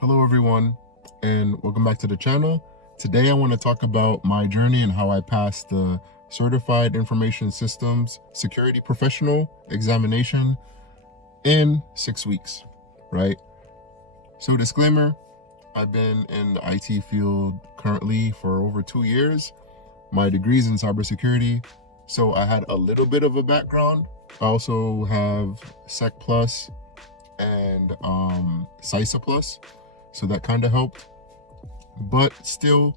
Hello everyone, and welcome back to the channel. Today I want to talk about my journey and how I passed the Certified Information Systems Security Professional examination in 6 weeks, right? So disclaimer, I've been in the IT field currently for over 2 years. My degree's in cybersecurity, so I had a little bit of a background. I also have Sec Plus and CISSP Plus, so that kind of helped. But still,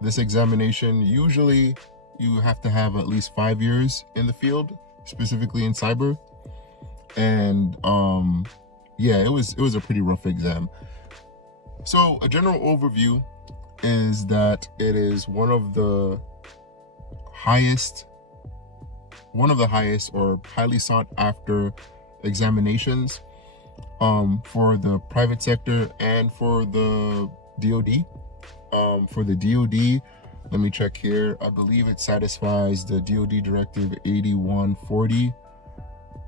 this examination, usually you have to have at least 5 years in the field, specifically in cyber. And yeah, it was a pretty rough exam. So a general overview is that it is one of the highest or highly sought after examinations for the private sector and for the DoD. For the DoD, let me check here. I believe it satisfies the DoD Directive 8140.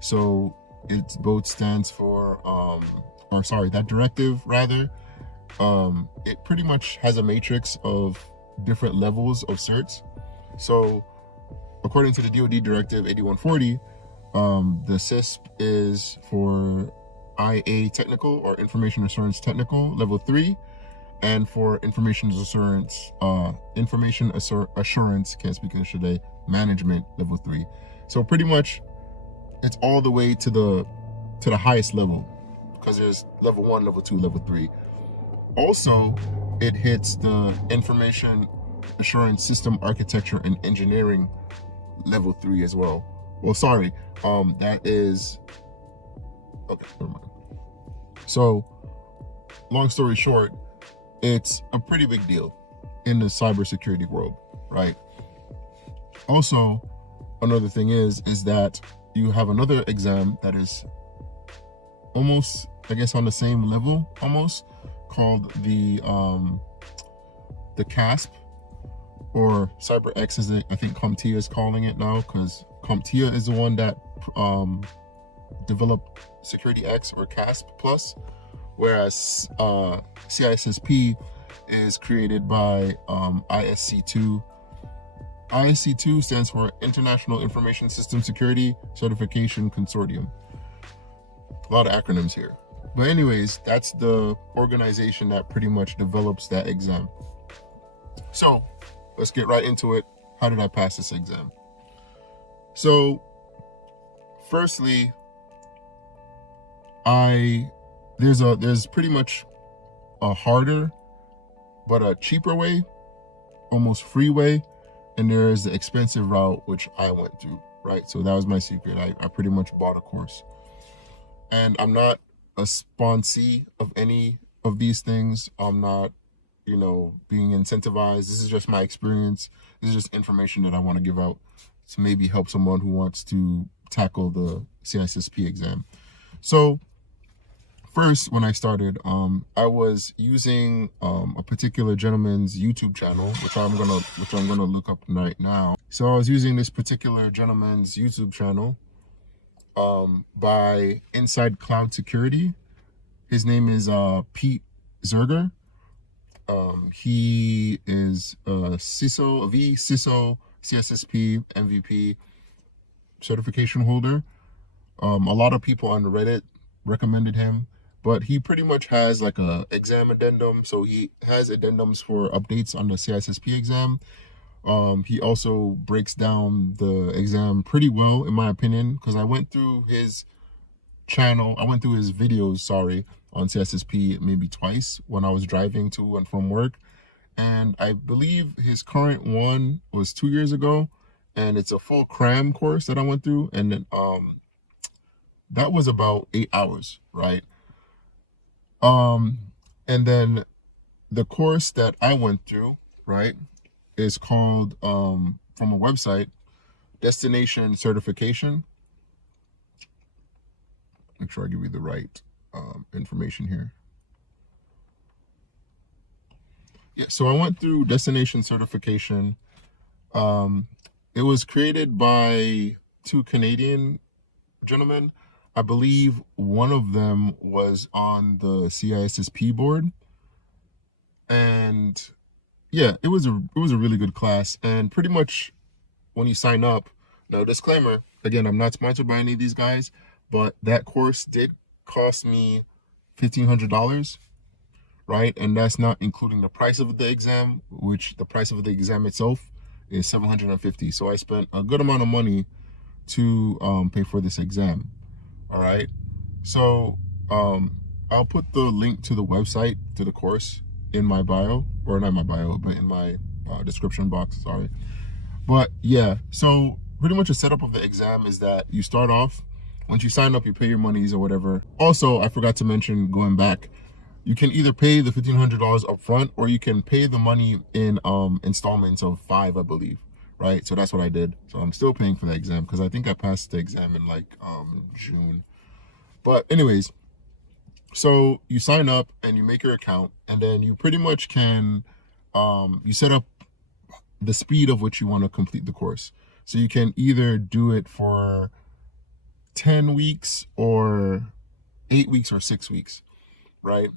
So it both stands for, that directive rather, it pretty much has a matrix of different levels of certs. So according to the DoD Directive 8140, the CISSP is for IA Technical or Information Assurance Technical Level 3, and for Information Assurance, can't speak English today, Management Level 3. So pretty much it's all the way to the highest level, because there's level 1, level 2, level 3. Also, it hits the Information Assurance System Architecture and Engineering Level 3 as well. Well, sorry, that is, okay, never mind. So, long story short, it's a pretty big deal in the cybersecurity world, right? Also, another thing is that you have another exam that is almost, I guess, on the same level, almost, called the CISSP, or CyberX, as I think CompTIA is calling it now, because CompTIA is the one that developed Security X or CISSP Plus, whereas CISSP is created by ISC2. ISC2 stands for International Information System Security Certification Consortium. A lot of acronyms here. But anyways, that's the organization that pretty much develops that exam. So let's get right into it. How did I pass this exam? So firstly, there's pretty much a harder but a cheaper way, almost free way, and there is the expensive route, which I went through, right? So that was my secret. I pretty much bought a course, and I'm not a sponsee of any of these things. I'm not, being incentivized. This is just my experience. This is just information that I want to give out to maybe help someone who wants to tackle the CISSP exam. So first, when I started, I was using a particular gentleman's YouTube channel, which I'm gonna look up right now. So I was using this particular gentleman's YouTube channel by Inside Cloud Security. His name is Pete Zerger. He is a CISO, CISSP, MVP certification holder. A lot of people on Reddit recommended him, but he pretty much has like a exam addendum. So he has addendums for updates on the CISSP exam. He also breaks down the exam pretty well, in my opinion, because I went through his videos, on CISSP maybe twice when I was driving to and from work. And I believe his current one was 2 years ago, and it's a full cram course that I went through. And then, that was about 8 hours, right? And then the course that I went through, right, is called, from a website, Destination Certification. Make sure I give you the right information here. Yeah, so I went through Destination Certification. It was created by 2 Canadian gentlemen. I believe one of them was on the CISSP board. And yeah, it was a really good class. And pretty much when you sign up, no disclaimer, again, I'm not sponsored by any of these guys, but that course did cost me $1,500, right? And that's not including the price of the exam, which the price of the exam itself is $750. So I spent a good amount of money to pay for this exam. All right. So I'll put the link to the website to the course in my bio, or not my bio, but in my description box. Sorry. But yeah, so pretty much the setup of the exam is that you start off, once you sign up, you pay your monies or whatever. Also, I forgot to mention, going back, you can either pay the $1,500 up front, or you can pay the money in installments of 5, I believe. Right? So that's what I did. So I'm still paying for the exam because I think I passed the exam in like June. But anyways, so you sign up and you make your account, and then you pretty much can you set up the speed of which you want to complete the course. So you can either do it for 10 weeks or 8 weeks or 6 weeks, right?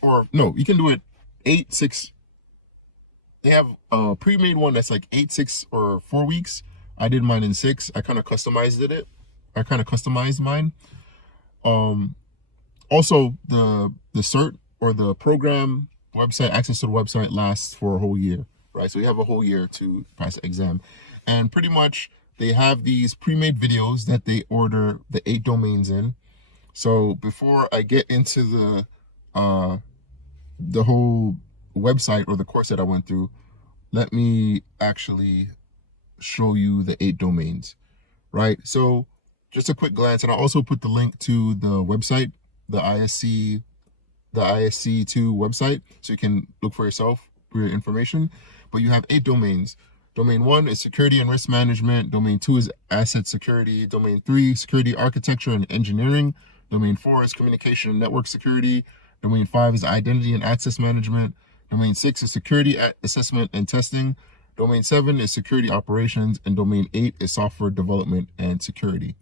Or no, you can do it 8, 6. They have a pre-made one that's like 8, 6, or 4 weeks. I did mine in 6. I kind of customized it. I kind of customized mine. Also, the cert or the program website, access to the website lasts for a whole year, right? So you have a whole year to pass the exam. And pretty much they have these pre-made videos that they order the 8 domains in. So before I get into the whole website or the course that I went through, let me actually show you the 8 domains, right? So just a quick glance, and I'll also put the link to the website, the ISC2 website, so you can look for yourself for your information. But you have 8 domains. Domain 1 is security and risk management. Domain 2 is asset security. Domain 3, security architecture and engineering. Domain 4 is communication and network security. Domain 5 is identity and access management. Domain 6 is security assessment and testing. Domain 7 is security operations. And domain 8 is software development and security,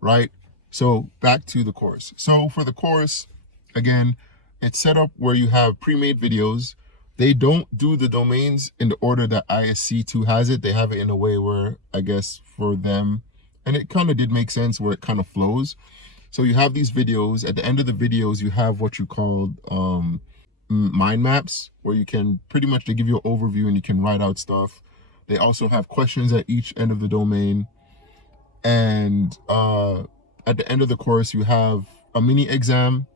right? So back to the course. So for the course, again, it's set up where you have pre-made videos. They don't do the domains in the order that ISC2 has it. They have it in a way where, I guess, for them, and it kind of did make sense where it kind of flows. So you have these videos. At the end of the videos, you have what you call mind maps, where you can pretty much, they give you an overview and you can write out stuff. They also have questions at each end of the domain. And at the end of the course, you have a mini exam.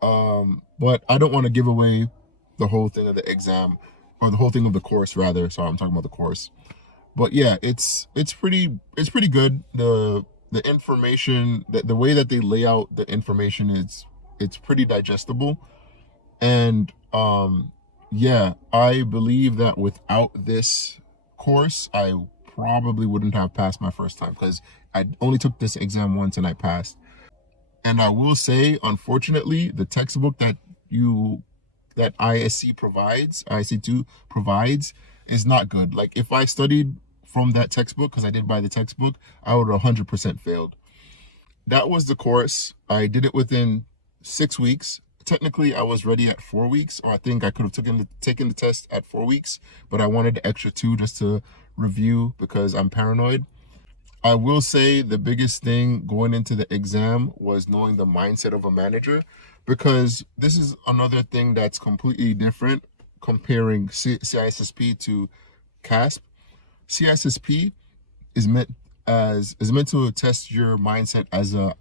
But I don't want to give away the whole thing of the exam, or the whole thing of the course rather. Sorry, I'm talking about the course. But yeah, it's pretty good. The information, the way that they lay out the information, it's pretty digestible. And yeah, I believe that without this course, I probably wouldn't have passed my first time, because I only took this exam once and I passed. And I will say, unfortunately, the textbook that ISC provides, ISC2 provides, is not good. Like, if I studied from that textbook, because I did buy the textbook, I would have 100% failed. That was the course. I did it within 6 weeks. Technically, I was ready at 4 weeks, or I think I could have taken the test at 4 weeks, but I wanted the extra 2 just to review because I'm paranoid. I will say the biggest thing going into the exam was knowing the mindset of a manager, because this is another thing that's completely different comparing CISSP to CASP. CISSP is meant to test your mindset as a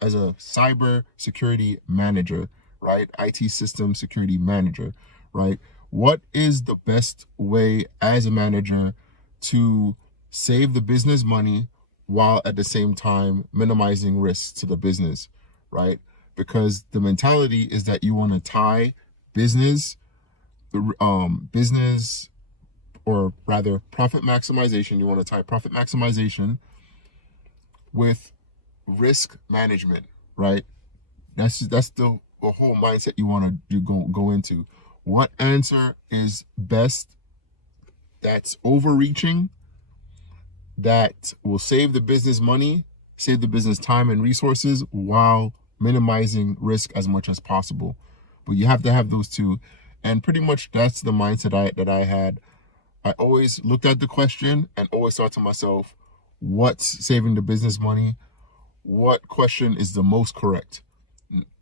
cyber security manager, right? IT system security manager, right? What is the best way as a manager to save the business money while at the same time minimizing risks to the business, right? Because the mentality is that you want to tie business, or rather profit maximization. You want to tie profit maximization with risk management, right? That's the whole mindset you want to go into. What answer is best that's overreaching, that will save the business money, save the business time and resources while minimizing risk as much as possible. But you have to have those two. And pretty much that's the mindset that I had. I always looked at the question and always thought to myself, what's saving the business money? What question is the most correct?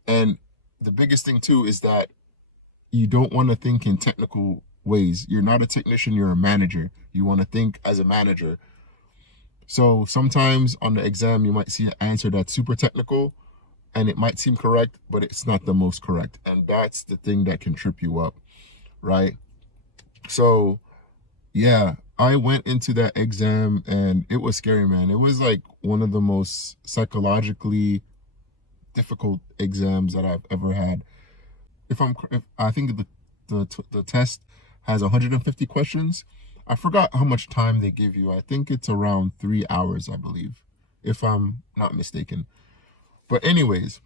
And the biggest thing too is that you don't want to think in technical ways. You're not a technician, you're a manager. You want to think as a manager. So sometimes on the exam, you might see an answer that's super technical and it might seem correct, but it's not the most correct. And that's the thing that can trip you up, right? So yeah, I went into that exam and it was scary, man. It was like one of the most psychologically difficult exams that I've ever had. If I think the test has 150 questions. I forgot how much time they give you. I think it's around 3 hours, I believe, if I'm not mistaken. But anyways,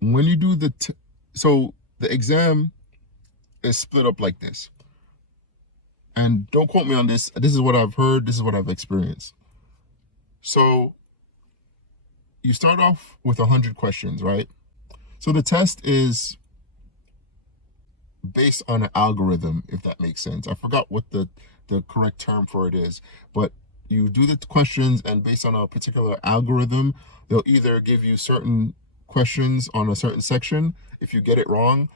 when you do so the exam is split up like this. And don't quote me on this. This is what I've heard. This is what I've experienced. So you start off with 100 questions, right? So the test is based on an algorithm, if that makes sense. I forgot what the correct term for it is, but you do the questions, and based on a particular algorithm, they'll either give you certain questions on a certain section. If you get it wrong,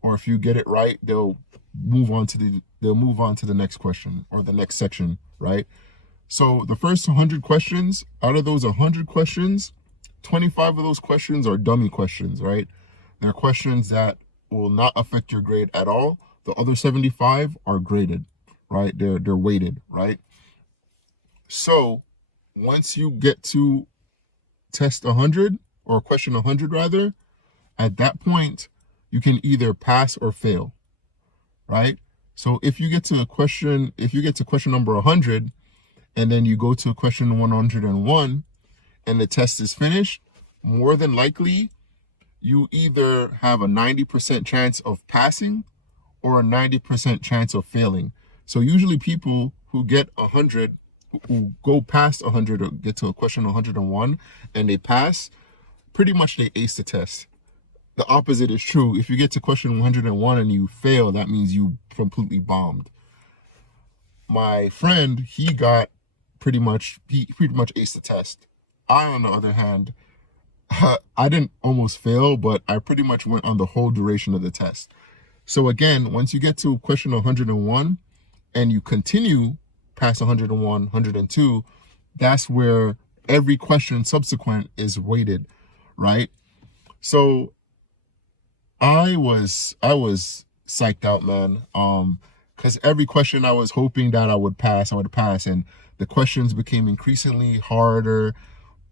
or if you get it right, they'll move on to the next question or the next section, right? So the first 100 questions, out of those 100 questions, 25 of those questions are dummy questions, right? They're questions that will not affect your grade at all. The other 75 are graded, right? They're weighted, right? So once you get to test 100 or question 100 rather, at that point, you can either pass or fail, right? So if you get to question number 100 and then you go to question 101 and the test is finished, more than likely you either have a 90% chance of passing or a 90% chance of failing. So usually people who get 100, who go past 100 or get to a question 101 and they pass, pretty much they ace the test. The opposite is true. If you get to question 101 and you fail, that means you completely bombed. My friend, he pretty much aced the test. I, on the other hand, I didn't almost fail, but I pretty much went on the whole duration of the test. So again, once you get to question 101 and you continue past 101, 102, that's where every question subsequent is weighted, right? So I was psyched out, man. Because every question I was hoping that I would pass, and the questions became increasingly harder.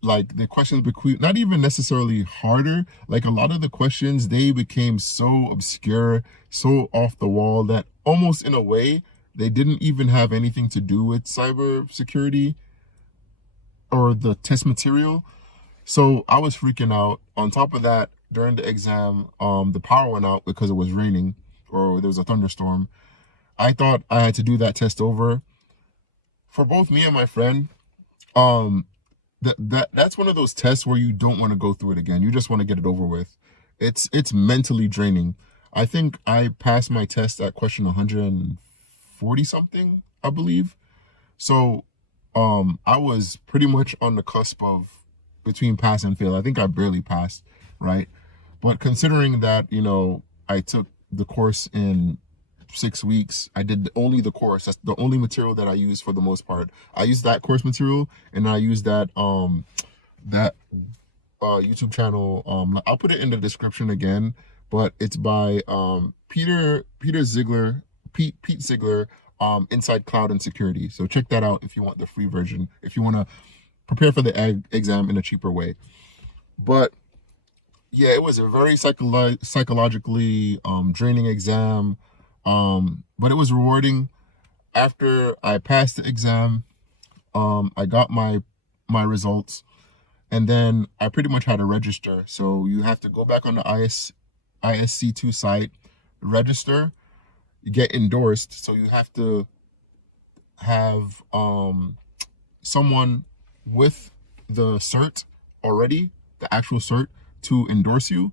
Like the questions became not even necessarily harder. Like a lot of the questions, they became so obscure, so off the wall that almost in a way they didn't even have anything to do with cybersecurity or the test material. So I was freaking out. On top of that, during the exam, the power went out because it was raining or there was a thunderstorm. I thought I had to do that test over. For both me and my friend, that's one of those tests where you don't want to go through it again. You just want to get it over with. It's mentally draining. I think I passed my test at question 140 something, I believe. So I was pretty much on the cusp of between pass and fail. I think I barely passed, right? But considering that, I took the course in 6 weeks, I did only the course. That's the only material that I use for the most part. I used that course material, and I used that YouTube channel. I'll put it in the description again, but it's by Pete Ziegler, Inside Cloud and Security. So check that out if you want the free version, if you want to prepare for the exam in a cheaper way. But yeah, it was a very psychologically draining exam, but it was rewarding. After I passed the exam, I got my results, and then I pretty much had to register. So you have to go back on the ISC2 site, register, get endorsed. So you have to have someone with the cert already, the actual cert, to endorse you,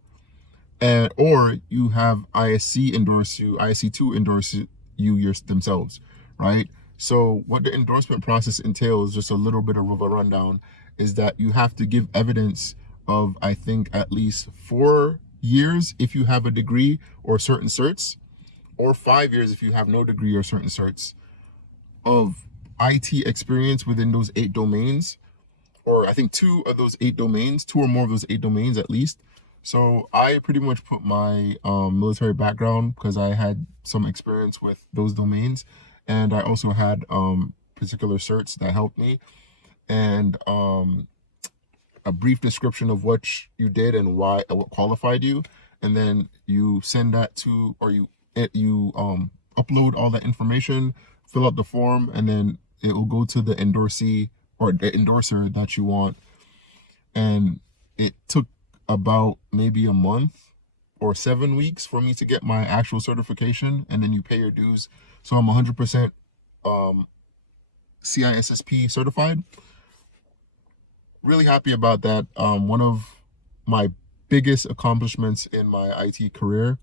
and or you have ISC endorse you, ISC2 endorse you themselves, right? So what the endorsement process entails, just a little bit of a rundown, is that you have to give evidence of, I think, at least 4 years if you have a degree or certain certs, or 5 years if you have no degree or certain certs, of IT experience within those 8 domains, or I think 2 of those 8 domains, 2 or more of those 8 domains at least. So I pretty much put my military background because I had some experience with those domains, and I also had particular certs that helped me, and a brief description of what you did and why, what qualified you, and then you send that to, or you upload all that information, fill out the form, and then it will go to the endorsee or the endorser that you want. And it took about maybe a month or 7 weeks for me to get my actual certification, and then you pay your dues. So I'm 100% CISSP certified. Really happy about that. One of my biggest accomplishments in my IT career.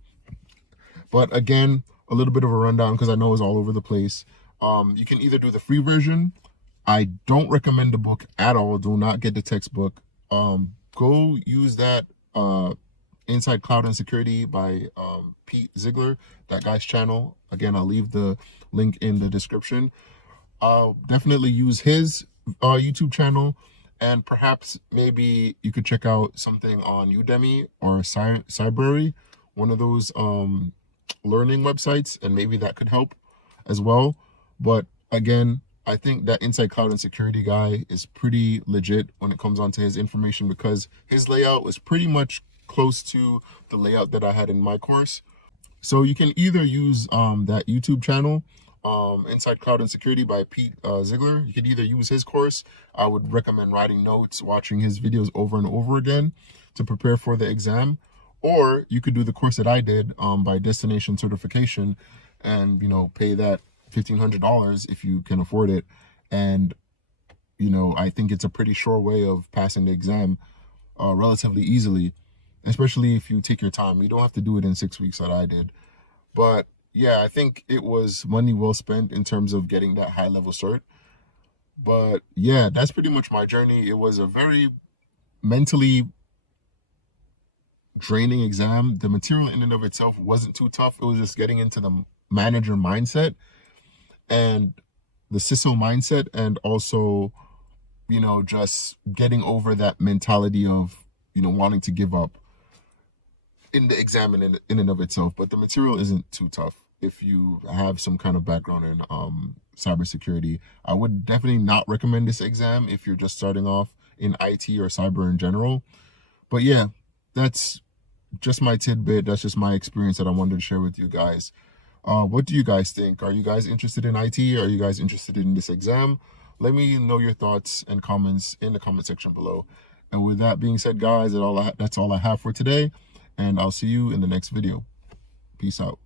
But again, a little bit of a rundown because I know it's all over the place. You can either do the free version. I don't recommend the book at all. Do not get the textbook. Go use that Inside Cloud and Security by Pete Ziegler, that guy's channel. Again, I'll leave the link in the description. I'll definitely use his YouTube channel, and perhaps maybe you could check out something on Udemy or Cybrary, one of those learning websites, and maybe that could help as well. But again, I think that Inside Cloud and Security guy is pretty legit when it comes onto his information, because his layout was pretty much close to the layout that I had in my course. So you can either use that YouTube channel, Inside Cloud and Security by Pete Ziegler. You could either use his course. I would recommend writing notes, watching his videos over and over again to prepare for the exam. Or you could do the course that I did by Destination Certification, and, you know, pay that $1,500 if you can afford it. And, you know, I think it's a pretty sure way of passing the exam relatively easily, especially if you take your time. You don't have to do it in 6 weeks that I did. But yeah, I think it was money well spent in terms of getting that high level cert. But yeah, that's pretty much my journey. It was a very mentally draining exam. The material in and of itself wasn't too tough. It was just getting into the manager mindset and the CISO mindset, and also, you know, just getting over that mentality of, you know, wanting to give up in the exam in and of itself. But the material isn't too tough if you have some kind of background in cybersecurity. I would definitely not recommend this exam if you're just starting off in IT or cyber in general. But yeah, that's just my tidbit. That's just my experience that I wanted to share with you guys. What do you guys think? Are you guys interested in IT? Are you guys interested in this exam? Let me know your thoughts and comments in the comment section below. And with that being said, guys, that's all I have for today. And I'll see you in the next video. Peace out.